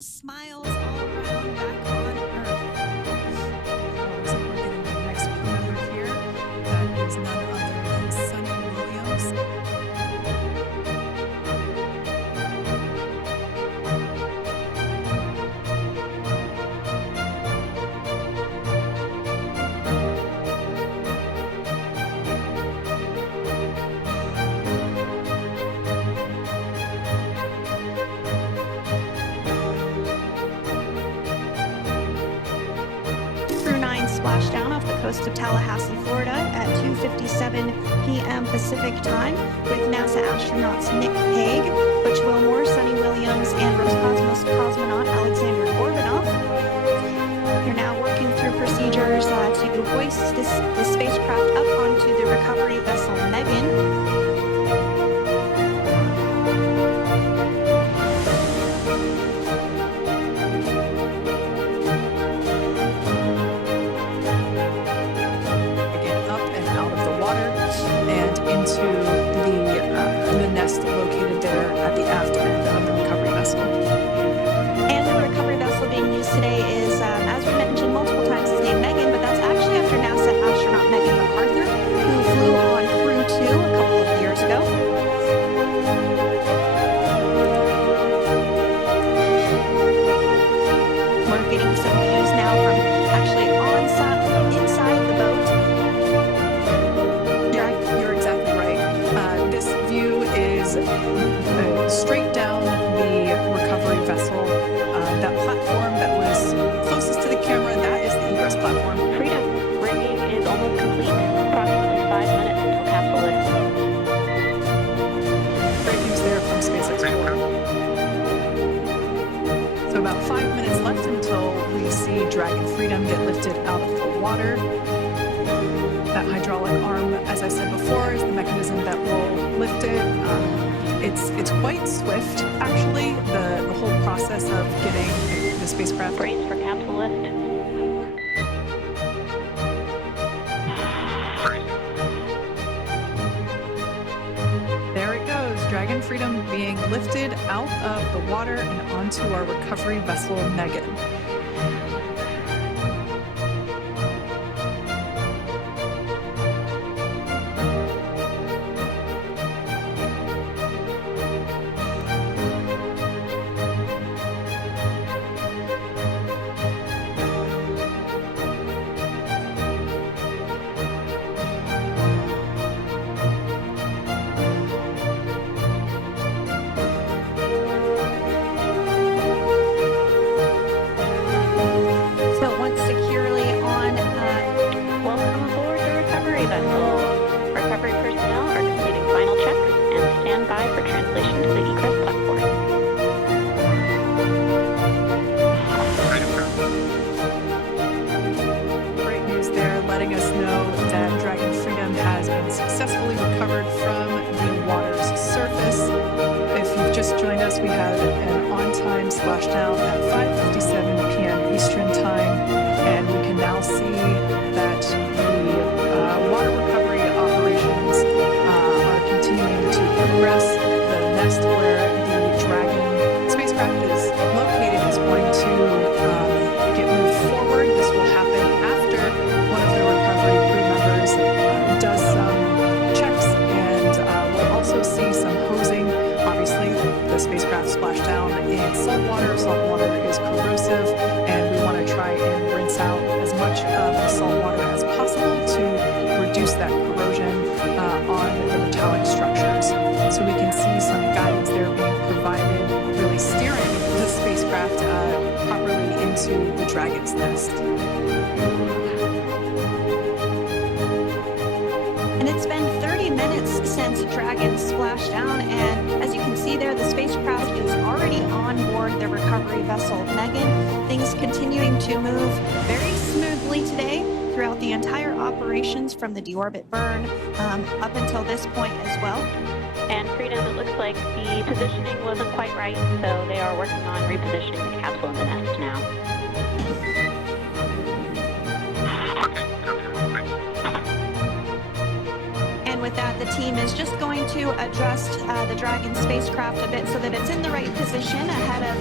Smiles all around back on Earth. Looks like we're getting the next preview here. That is none other than Sunita Williams. Splashed down off the coast of Tallahassee, Florida at 2:57 p.m. Pacific time with NASA astronauts Nick Hague, Butch Wilmore, Sunita Williams, and Roscosmos cosmonaut Alexander Gorbanov. They're now working through procedures to hoist this spacecraft up onto the recovery vessel Megan. Into the nest located there at the aft end of the recovery vessel. And the recovery vessel being used today is, as we mentioned multiple times, is named Megan, but that's actually after NASA astronaut Megan McArthur, who flew on Crew 2 a couple of years ago. We're getting some views now from actually inside the boat. Straight down the recovery vessel. That platform that was closest to the camera, that is the egress platform. Freedom. Rigging is almost complete. Approximately 5 minutes until capsule lifts. Great news there from SpaceX Crew. So about 5 minutes left until we see Dragon Freedom get lifted out of the water. That hydraulic arm, as I said before, is the mechanism that will lift it. It's quite swift, actually, the whole process of getting the spacecraft. Brace for capsule lift. There it goes, Dragon Freedom being lifted out of the water and onto our recovery vessel, Megan. Recovery personnel are completing final checks and stand by for translation to the egress platform. Great news there, letting us know that Dragon Freedom has been successfully recovered from the water's surface. If you've just joined us, we had an on-time splashdown at 5:57 p.m. Eastern Time, and we can now see that the water recovery operations are continuing to progress. The nest where the Dragon spacecraft is located is going to get moved forward. This will happen after one of the recovery crew members does some checks, and we'll also see some hosing. Obviously, the spacecraft splashed down in salt water. Salt water is corrosive, and we want to try and rinse out as much of the salt water as possible to reduce that corrosion on the metallic structures. So we can see some guidance there being provided, really steering the spacecraft properly into the Dragon's nest. And it's been 30 minutes since Dragon splashed down, and as you can see there, the spacecraft is already on board the recovery vessel Megan. Things continuing to move very smoothly today throughout the entire operations from the deorbit burn up until this point as well. And Freedom, it looks like the positioning wasn't quite right, so they are working on repositioning the capsule in the nest now. And with that, the team is just going to adjust the Dragon spacecraft a bit so that it's in the right position ahead of